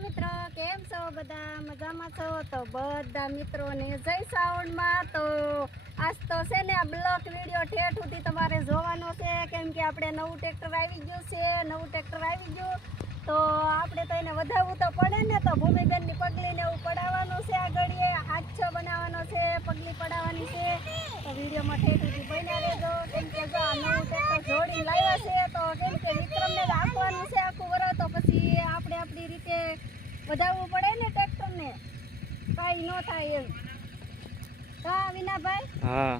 મિત્રો કેમ છો બધા મજામાં છો તો બધા મિત્રોને જય શ્રાવણમાં તો આજ તો છે ને આ બ્લોક વિડિયો ઠેઠ સુધી તમારે જોવાનો છે કેમ કે આપણે નવું ટ્રેક્ટર આવી ગયું તો આપણે તો એને વધાવવું તો પડે ને તો ભૂમિબેનની પગલીને એવું પડાવવાનું છે આગળ હાથછો બનાવવાનો છે પગલી પડાવવાની છે તો વિડીયોમાં ઠેઠ સુધી બન્યા રહેજો કેમ કે જો આ નવું ટ્રેક્ટર જોડી લાવ્યા છે તો કેમ કે વિક્રમને રાખવાનું છે આખું વરસ તો પછી આપણે આપણી રીતે વધાવવું પડે ને ટ્રેક્ટરને કાંઈ ન થાય એમ હા વિનાભાઈ હા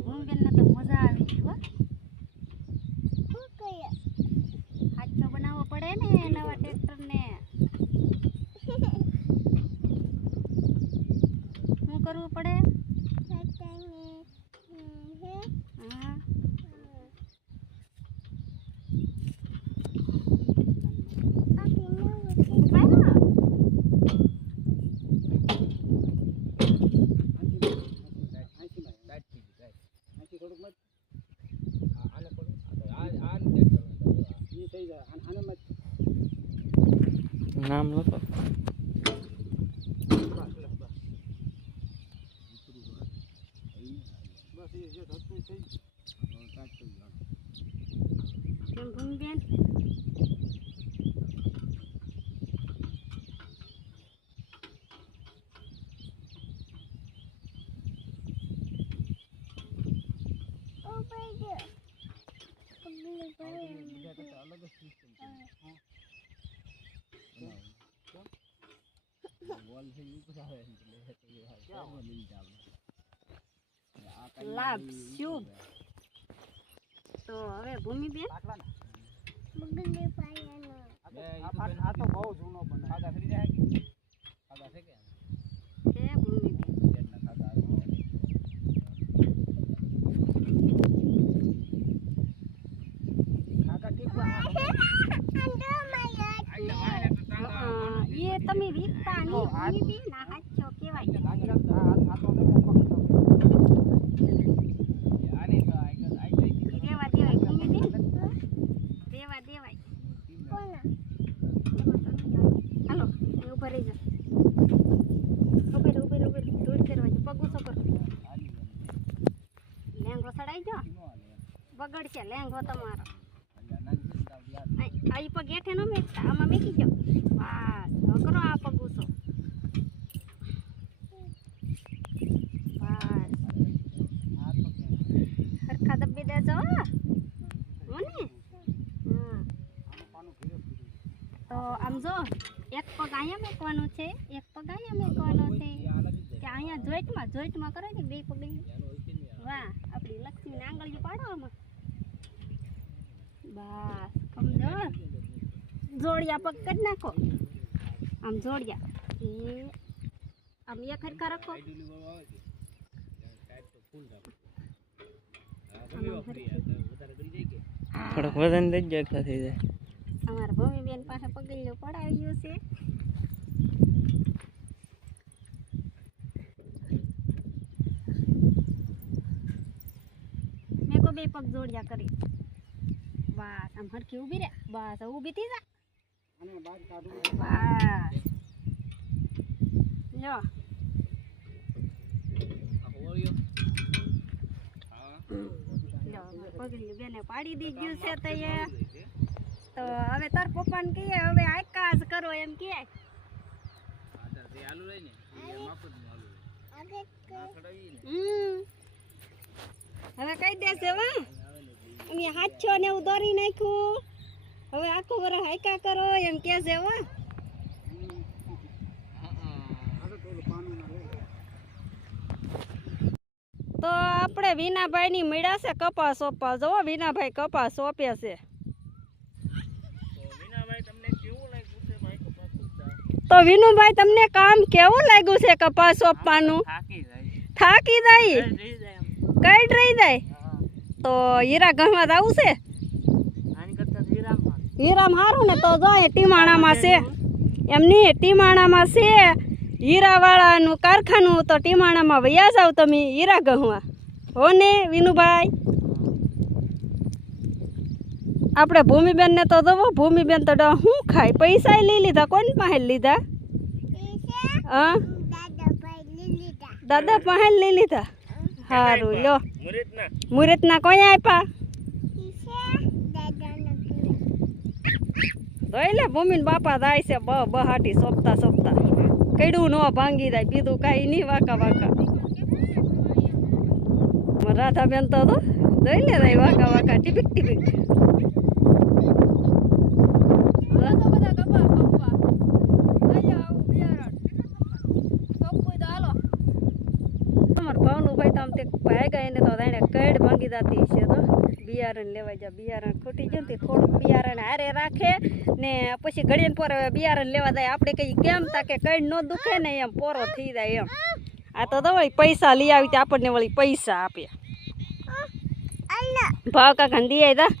ભૂમિબેનને તો મજા આવી ગઈ હો હાથો બનાવવો પડે ને નવા ટ્રેક્ટરને શું કરવું પડે નામ લખો કેમ ભૂમિબેન લાભ શુભ તો હવે ભૂમિબેન આ તો બહુ જૂનો બનાવે હે ભૂમિબેન ये તમે વીકતા નહીં ભૂમિબેન આ હાચો કહેવાય બગડશે લેંગો તમારો આ પગ હેઠે ન મેકતા આમાં મેકી જાઓ બસ કરો આ પગ ઉસો બસ હરખા દબી દેજો હો ને તો આમ જો એક પગ અહીંયા મેકવાનો છે એક પગ અહીંયા મેકવાનો છે કે અહીંયા જોઈટમાં કરો ને બે પગ વાહ આપણી લક્ષ્મીને આંગળીઓ પાડો આમાં બસ સમજો જોડિયા પગ કરી નાખો આમ જોડિયા આમ એક હરખા રાખો થોડોક વજન દઈ જ એકઠા થઈ જાય અમારા ભૂમિબેન પાસે પગલું પડાવ્યું છે મેં કો બે પગ જોડિયા કરી બસ આમ હરખી ઊભી રે બસ ઊભી થઈ જા બસ લો પગલી બેને પાડી દીધું છે તો હવે તાર પપ્પાને કહીએ હવે આકાશ કરો એમ કે હવે કઈ દેશે વા અમે હાથો ને એવું દોરી નાખ્યું હવે આખું વરસ હાયકા કરો એમ કે છે હો આપણે વિનાભાઈ ની મળ્યા છે કપાસ સોંપવા. જો વિનાભાઈ કપાસ સોંપે છે. તો વિનુભાઈ તમને કામ કેવું લાગ્યું છે કપાસ સોંપવાનું? થાકી જાય, કઈ રહી જાય. તો હીરા ગણવા જવું છે? હીરામ હારું ને તો જો ટીમાણામાં છે. એમની ટીમાણામાં છે હીરાવાળાનું કારખાનું. તો ટીમાણામાં વયા જાવ તમે હીરા ગહવા. હો ને વિનુભાઈ? આપણે ભૂમિબેન ને તો જવો. ભૂમિબેન તો શું ખાય? પૈસા લઈ લીધા. કોની પાસે લીધા? હા, દાદા પાસે લઈ લીધા. સારું લો. મુરતના કોઈ આપ્યા? જોઈ લે ભૂમિન બાપા જાય છે બહાટી સોંપતા સોંપતા. કઈડું ન ભાંગી જાય. બીજું કાંઈ નહીં. વાકા વાકા રાધાબેન તો જોઈ લે જાય વાકા વાકા ટીપીક ટીપીક. ભાવનુભાઈ તો આમ તે ભાગ્યા એને તો એને કઈડ ભાંગી જતી છે. તો બિયારણ લેવા જાય. બિયારણ ખૂટી જાય ને થોડુંક બિયારણ હારે રાખે ને પછી ઘડીને પર બિયારણ લેવા જાય. આપણે કઈ કેમ તા કે કઈડ ન દુખે ને એમ પોરો થઈ જાય એમ. આ તો વળી પૈસા લઈ આવી આપણને વળી પૈસા આપે. ભાવ કાકા દી આવ્યા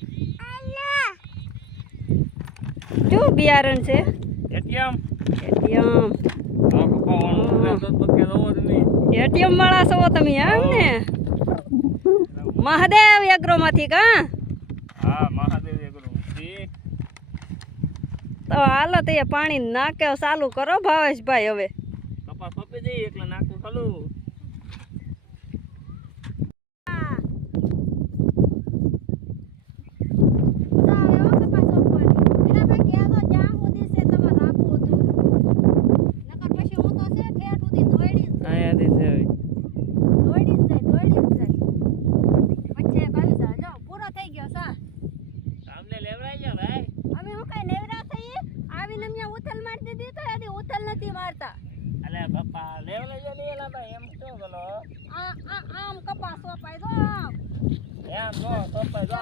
શું બિયારણ છે? એટીએમ વાળા છો તમે એમ ને? મહાદેવ એગ્રો માંથી કા? તો હાલો તે પાણી નાકે ચાલુ કરો ભાવેશભાઈ. હવે કપાસ સોંપી દઈએ એટલે નાખું ચાલુ. આમ કપાસ સોપાય. એમ નો સોપાય.